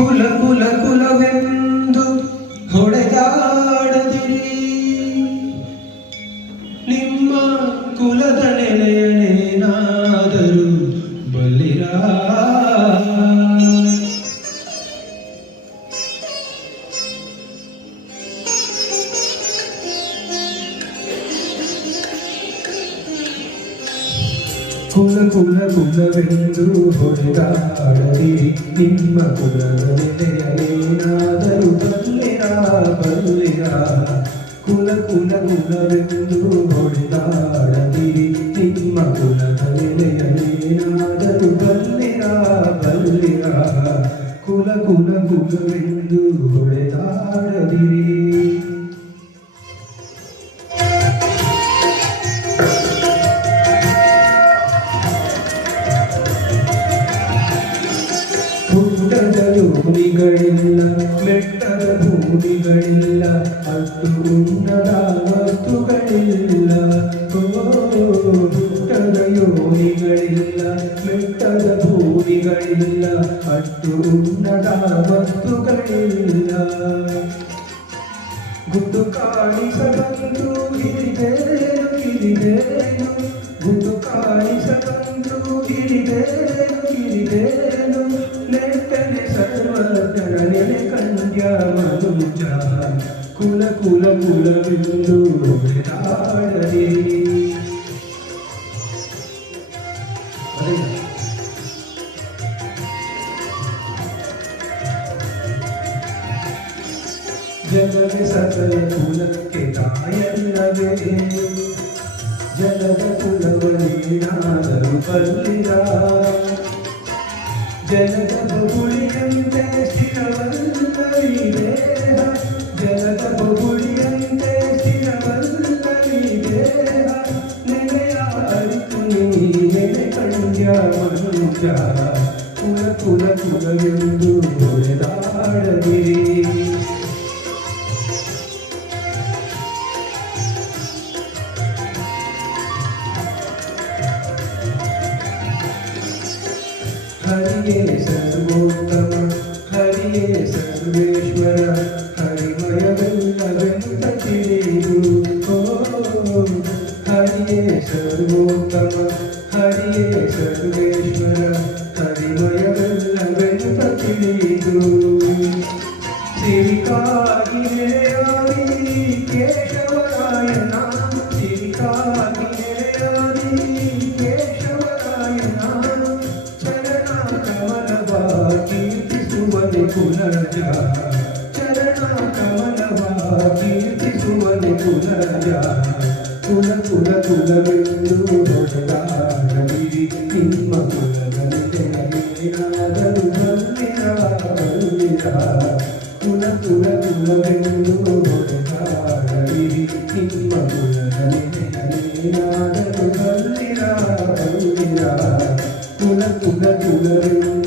ಕುಲ ಕುಲ ಕುಲವೆಂದು ಹೊಡೆದಾಡದಿರಿ, ನಿಮ್ಮ ಕುಲದ ನೆಲೆಯನೇನಾದರೂ ಬಲ್ಲಿರಾ. ಕುಲ ಕುಲ ಕುಲವೆಂದು ಹೊಡೆದಾಡದಿರಿ, ನಿಮ್ಮ ಕುಲದ ನೆಲೆಯನೇನಾದರೂ ಬಲ್ಲಿರಾ ಬಲ್ಲಿರಾ. ಕುಲ ಕುಲ ಕುಲವೆಂದು ಹೊಡೆದಾಡದಿರಿ, ನಿಮ್ಮ ಕುಲದ ನೆಲೆಯನೇನಾದರೂ ಬಲ್ಲಿರಾ ಬಲ್ಲಿರಾ. ಕುಲ ಕುಲ ಕುಲವೆಂದು ಹೊಡೆದಾಡದಿರಿ. ಗುಡ್ಡದ ಭೂಮಿಗಳಿಲ್ಲ, ಬೆಟ್ಟದ ಭೂಮಿಗಳಿಲ್ಲ, ಅಷ್ಟು ಉನ್ನತ ವಸ್ತುಗಳಿಲ್ಲ. ಗುಡ್ಡದ ಯೋನಿಗಳಿಲ್ಲ, ಬೆಟ್ಟದ ಭೂಮಿಗಳಿಲ್ಲ, ಅಷ್ಟು ಉನ್ನತ ವಸ್ತುಗಳಿಲ್ಲ. ಗುಡ್ಡು ಕಾಣಿಸದಂತೂ ಹಿರಿದೇನು ಹಿರಿದೇನು, ಗುಡ್ಡು ಕಾಣಿಸದಂತೂ ಹಿರಿದೇನು ಹಿರಿದೇನು. ನೆಟ್ಟನೆ ಸರ್ವಜ್ಞನ ನೆಲೆ ಕಂಡ್ಯ ಮನುಜ, ಕುಲ ಕುಲ ಕುಲವೆಂದು ಹೊಡೆದಾಡದಿರಿ. ಜಗವೇ ಸಕಲ ಕುಲಕ್ಕೆ ತಾಯಲ್ಲವೇ, ಜಗದ ಕುಲವನೇನಾದರೂ ಬಲ್ಲಿರಾ. ಜಗದ ಬಗುಳಿಯಂತೆ ಸ್ಥಿರವಲ್ಲವೀ ದೇಹ, ಜಗದ ಬಗುಳಿಯಂತೆ ಸ್ಥಿರವಲ್ಲವೀ ದೇಹ. ನೆಲೆಯ ಅರಿತು ನೀ ನೆಲೆ ಕಂಡ್ಯ ಮನುಜ, ಕುಲ ಕುಲ ಕುಲವೆಂದು ಹೊಡೆದಾಡದಿರಿ. ಹರಿಯೇ ಸರ್ವೋತ್ತಮ, ಹರಿಯೇ ಸರ್ವೇಶ್ವರ, ಹರಿಮಯವೆಲ್ಲವೆಂತ ತಿಳಿದು. ಹರಿಯೇ ಸರ್ವೋತ್ತಮ, ಹರಿಯೇ ಸರ್ವೇಶ್ವರ, ಹರಿಮಯವೆಲ್ಲವೆಂತ ತಿಳಿದು. ಸಿರಿಕಾಗಿ ನೆರೆಯಾಗಿ ಕೇಶವರಾಯನ, ಸಿರಿಕಾಗಿ ನೆರೆಯಾಗಿ ಕೇಶವರಾಯನ. ಕೀರ್ತಿಸುವನೆ ಕುಲಜ, ಚರಣ ಕಮಲವ ಕೀರ್ತಿಸುವನೆ ಕುಲಜ. ಕುಲ ಕುಲ ಕುಲವೆಂದು ಹೊಡೆದಾಡದಿರಿ, ನಿಮ್ಮ ಕುಲದ ನೆಲೆಯನೇನಾದರೂ ಬಲ್ಲಿರಾ ಬಲ್ಲಿರಾ. ಕುಲ ಕುಲ ಕುಲವೆಂದು ಹೊಡೆದಾಡದಿರಿ, ನಿಮ್ಮ ಕುಲದ ನೆಲೆಯನೇನಾದರೂ ಬಲ್ಲಿರಾ ಬಲ್ಲಿರಾ. ಕುಲ ಕುಲ ಕುಲವೆಂದು